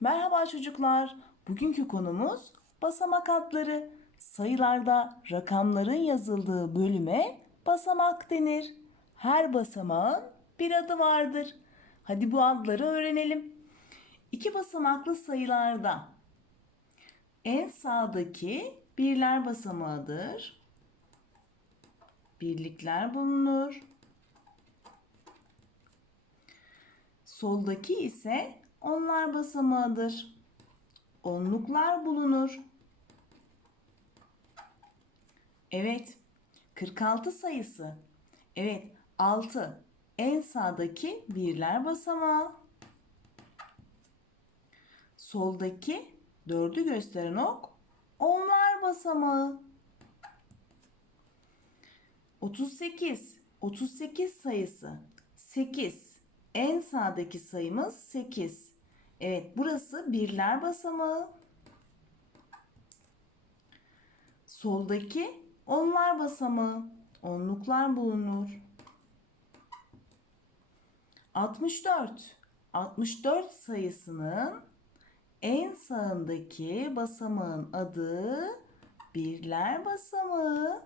Merhaba çocuklar. Bugünkü konumuz basamak adları. Sayılarda rakamların yazıldığı bölüme basamak denir. Her basamağın bir adı vardır. Hadi bu adları öğrenelim. İki basamaklı sayılarda en sağdaki birler basamağıdır. Birlikler bulunur. Soldaki ise onlar basamağıdır. Onluklar bulunur. Evet, 46 sayısı. Evet, 6. En sağdaki birler basamağı. Soldaki dördü gösteren ok onlar basamağı. 38. 38 sayısı. 8. En sağdaki sayımız 8. Evet burası birler basamağı. Soldaki onlar basamağı. Onluklar bulunur. 64. 64 sayısının en sağındaki basamağın adı birler basamağı.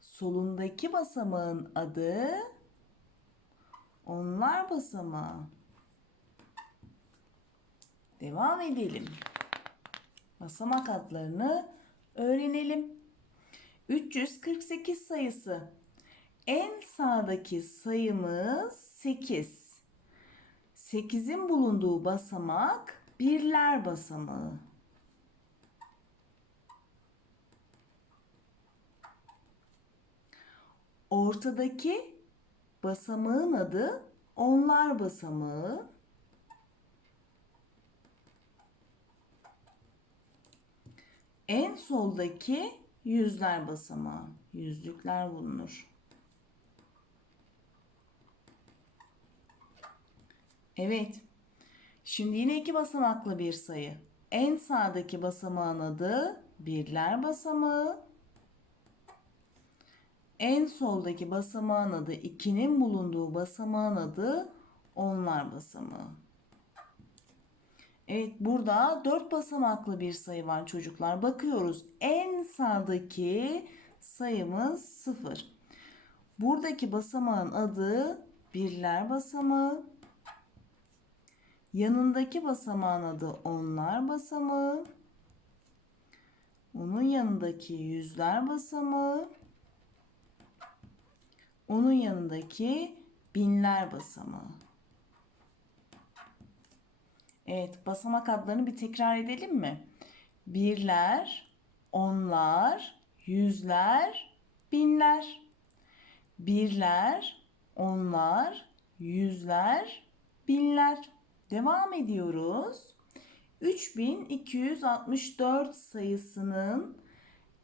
Solundaki basamağın adı onlar basamağı. Devam edelim. Basamak adlarını öğrenelim. 348 sayısı. En sağdaki sayımız 8. 8'in bulunduğu basamak birler basamağı. Ortadaki basamağın adı onlar basamağı. En soldaki yüzler basamağı. Yüzlükler bulunur. Evet. Şimdi yine iki basamaklı bir sayı. En sağdaki basamağın adı birler basamağı. En soldaki basamağın adı 2'nin bulunduğu basamağın adı onlar basamağı. Evet burada 4 basamaklı bir sayı var çocuklar. Bakıyoruz en sağdaki sayımız 0. Buradaki basamağın adı birler basamağı. Yanındaki basamağın adı onlar basamağı. Onun yanındaki yüzler basamağı. Onun yanındaki binler basamağı. Evet, basamak adlarını bir tekrar edelim mi? Birler, onlar, yüzler, binler. Birler, onlar, yüzler, binler. Devam ediyoruz. 3264 sayısının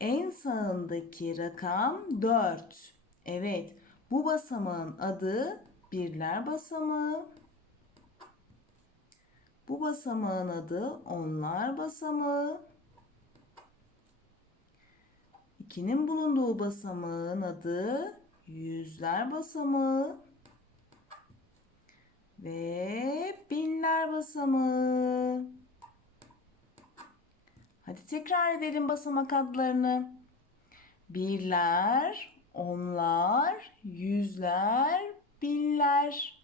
en sağındaki rakam 4. Evet, bu basamağın adı birler basamağı. Bu basamağın adı onlar basamağı. İkinin bulunduğu basamağın adı yüzler basamağı. Ve binler basamağı. Hadi tekrar edelim basamak adlarını. Birler, onlar, yüzler, binler.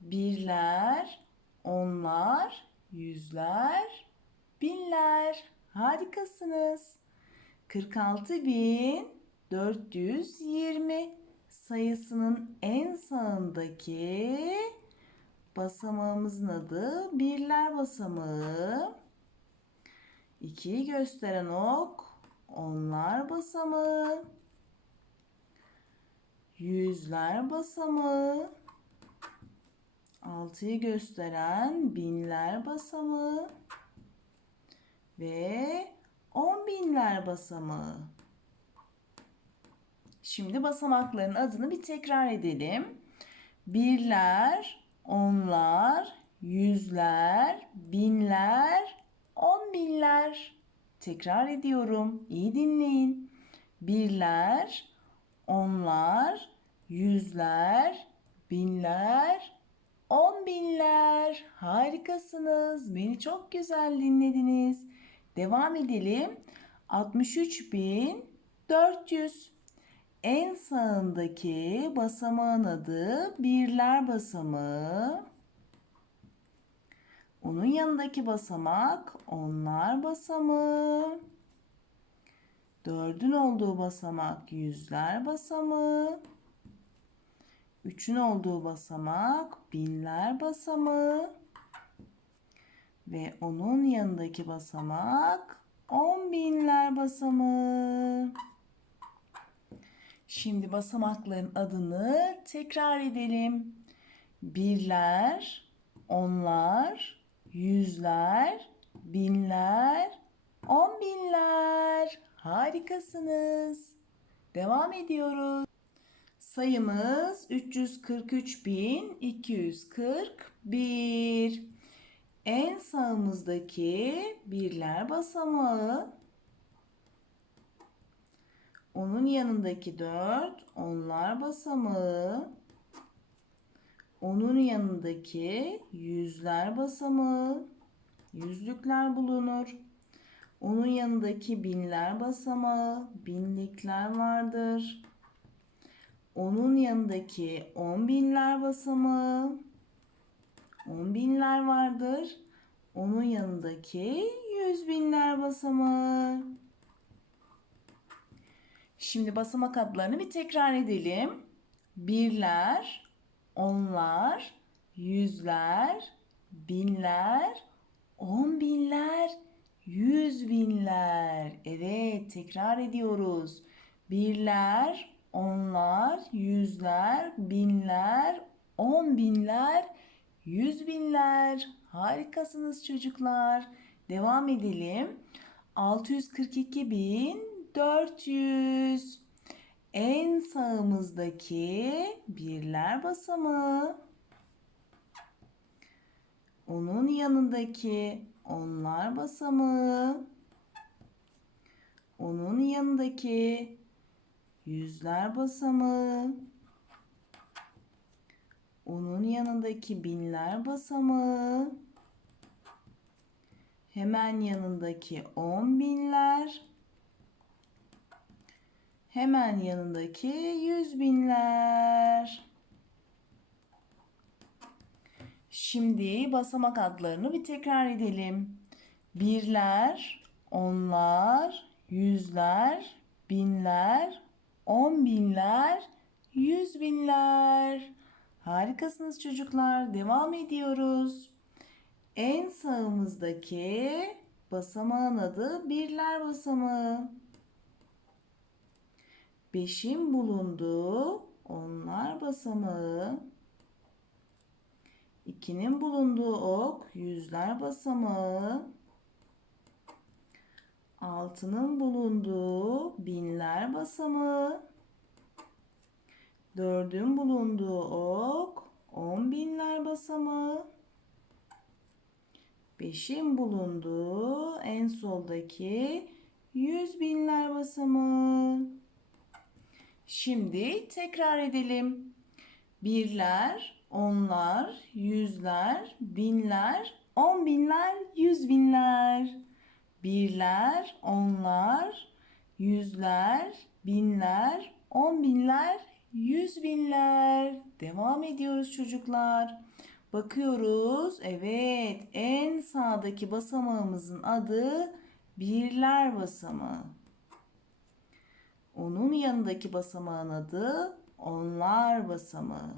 Birler, onlar, yüzler, binler. Harikasınız. 46.420 sayısının en sağındaki basamağımızın adı birler basamağı. 2'yi gösteren ok onlar basamağı. Yüzler basamağı. 6'yı gösteren binler basamağı ve on binler basamağı. Şimdi basamakların adını bir tekrar edelim. Birler, onlar, yüzler, binler, on binler. Tekrar ediyorum. İyi dinleyin. Birler, onlar, yüzler, binler, On binler. Harikasınız. Beni çok güzel dinlediniz. Devam edelim. 63.400. En sağındaki basamağın adı birler basamağı. Onun yanındaki basamak onlar basamağı. Dördün olduğu basamak yüzler basamağı. Üçün olduğu basamak binler basamağı. Ve onun yanındaki basamak on binler basamağı. Şimdi basamakların adını tekrar edelim. Birler, onlar, yüzler, binler, on binler. Harikasınız. Devam ediyoruz. Sayımız 343.241. En sağımızdaki birler basamağı. Onun yanındaki 4 onlar basamağı. Onun yanındaki yüzler basamağı. Yüzlükler bulunur. Onun yanındaki binler basamağı, binlikler vardır. Onun yanındaki on binler basamağı, on binler vardır. Onun yanındaki yüz binler basamağı. Şimdi basamak adlarını bir tekrar edelim. Birler, onlar, yüzler, binler, on binler, yüz binler. Evet, tekrar ediyoruz. Birler, onlar, yüzler, binler, on binler, yüz binler. Harikasınız çocuklar. Devam edelim. 642.400. En sağımızdaki birler basamağı. Onun yanındaki onlar basamağı. Onun yanındaki yüzler basamağı. Onun yanındaki binler basamağı. Hemen yanındaki on binler. Hemen yanındaki yüz binler. Şimdi basamak adlarını bir tekrar edelim. Birler, onlar, yüzler, binler, on binler, yüz binler. Harikasınız çocuklar. Devam ediyoruz. En sağımızdaki basamağın adı birler basamağı. Beşin bulunduğu onlar basamağı. İkinin bulunduğu ok yüzler basamağı. Altının bulunduğu binler basamağı. Dördün bulunduğu ok on binler basamağı. Beşin bulunduğu en soldaki yüz binler basamağı. Şimdi tekrar edelim. Birler, onlar, yüzler, binler, on binler, yüz binler. Birler, onlar, yüzler, binler, on binler, yüz binler. Devam ediyoruz çocuklar. Bakıyoruz. Evet, en sağdaki basamağımızın adı birler basamağı. Onun yanındaki basamağın adı onlar basamağı.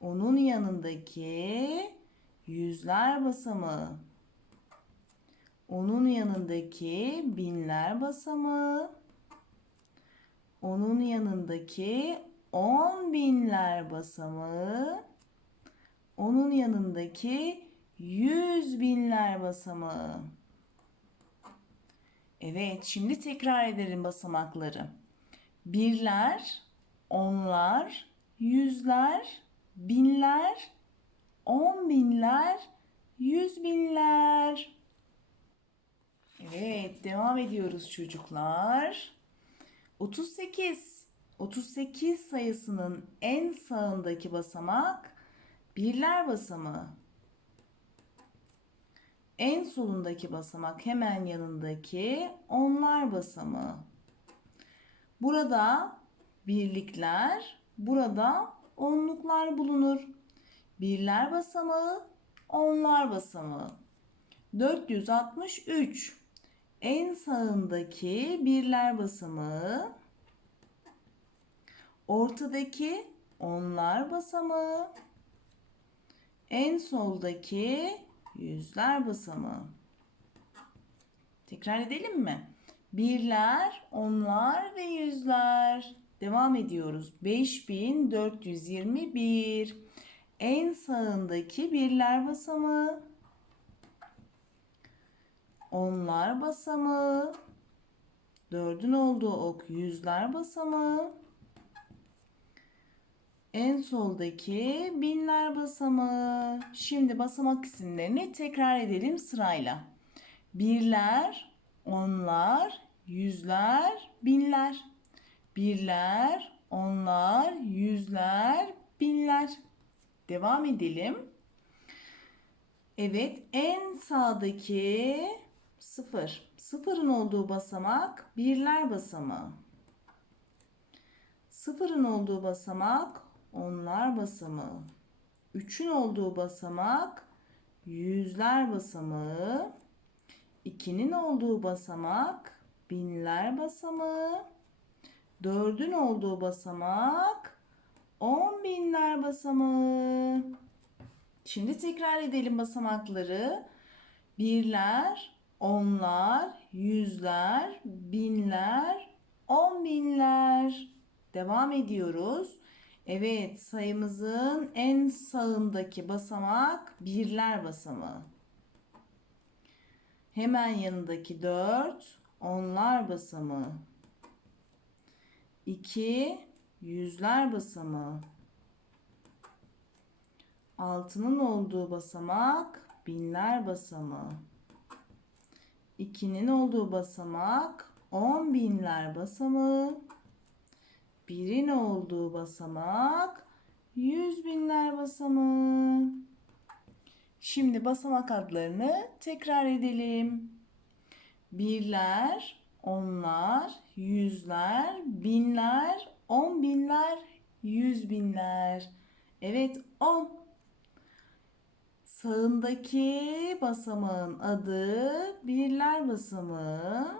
Onun yanındaki yüzler basamağı. Onun yanındaki binler basamağı. Onun yanındaki on binler basamağı. Onun yanındaki yüz binler basamağı. Evet, şimdi tekrar edelim basamakları. Birler, onlar, yüzler, binler, on binler, yüz binler. Evet, devam ediyoruz çocuklar. 38. 38 sayısının en sağındaki basamak birler basamağı. En solundaki basamak hemen yanındaki onlar basamağı. Burada birlikler, burada onluklar bulunur. Birler basamağı, onlar basamağı. 463. En sağındaki birler basamağı, ortadaki onlar basamağı, en soldaki yüzler basamağı. Tekrar edelim mi? Birler, onlar ve yüzler. Devam ediyoruz. 5421. En sağındaki birler basamağı. Onlar basamağı. Dördün olduğu ok yüzler basamağı. En soldaki binler basamağı. Şimdi basamak isimlerini tekrar edelim sırayla. Birler, onlar, yüzler, binler. Birler, onlar, yüzler, binler. Devam edelim. Evet, en sağdaki sıfır. Sıfırın olduğu basamak birler basamağı. Sıfırın olduğu basamak onlar basamağı. Üçün olduğu basamak yüzler basamağı. İkinin olduğu basamak binler basamağı. Dördün olduğu basamak on binler basamağı. Şimdi tekrar edelim basamakları. Birler, onlar, yüzler, binler, on binler. Devam ediyoruz. Evet sayımızın en sağındaki basamak birler basamağı. Hemen yanındaki 4 onlar basamağı. 2 yüzler basamağı. Altının olduğu basamak binler basamağı. 2'nin olduğu basamak on binler basamağı. Birin olduğu basamak yüz binler basamağı. Şimdi basamak adlarını tekrar edelim. Birler, onlar, yüzler, binler, on binler, yüz binler. Evet, on. Sağındaki basamağın adı birler basamağı.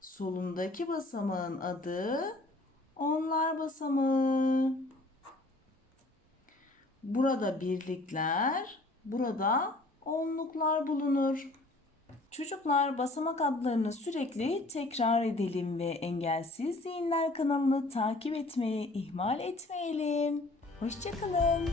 Solundaki basamağın adı onlar basamağı. Burada birlikler, burada onluklar bulunur. Çocuklar basamak adlarını sürekli tekrar edelim ve Engelsiz Zihinler kanalını takip etmeyi ihmal etmeyelim. Hoşçakalın.